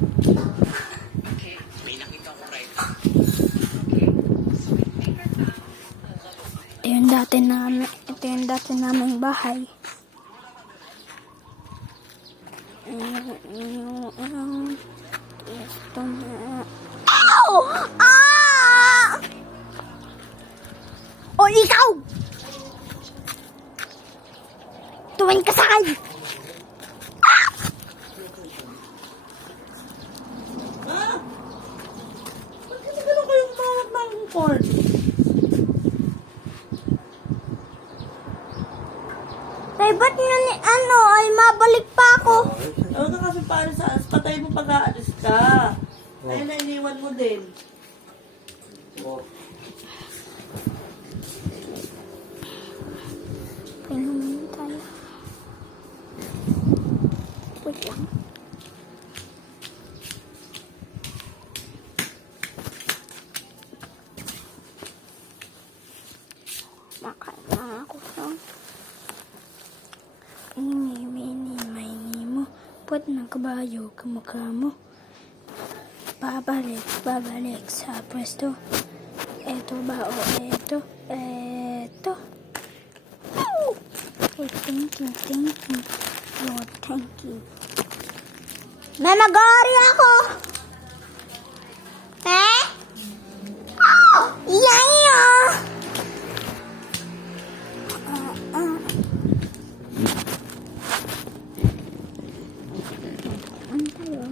May nakita ko right. Ito yung dati naming bahay. Ito na. Ow! Ah! O ikaw! Tuwing ka sa akin! Bakit ganun kayong mawag ng cord? Tay, ba't nga ni ay mabalik pa ako? Ano ka kasi paano sa patay mo pag-aalis ka? Ayun na, iniwan mo din. Pinumin tayo. Wait lang. Makain na ako sa mini mo. Pwede ng kabayo kamukha mo. Babalik sa pwesto. Eto ba o eto? Eto. Oh, thank you. Lord, thank you. May mag-aari ako! Eh? Oh! Yaya! Ano tayo?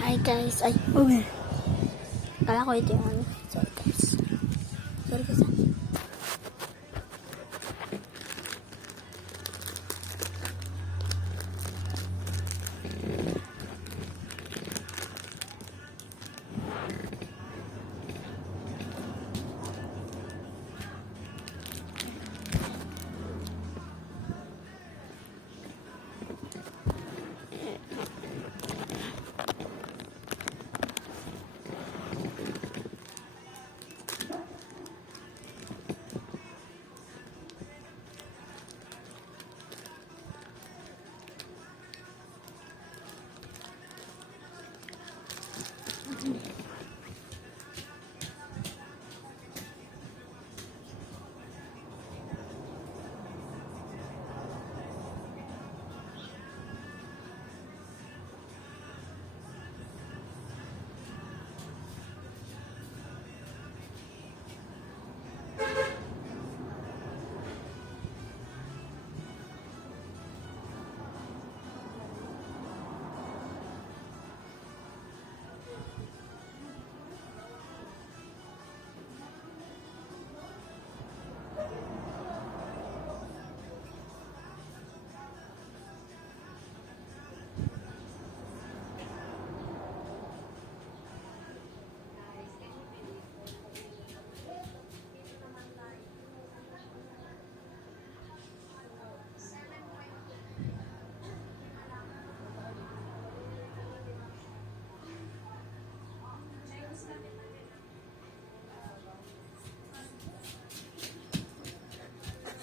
Hi guys, ay, kala ko ito yung ano. Sorry guys.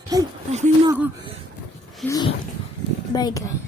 Ay, pasok na ako. Bye guys.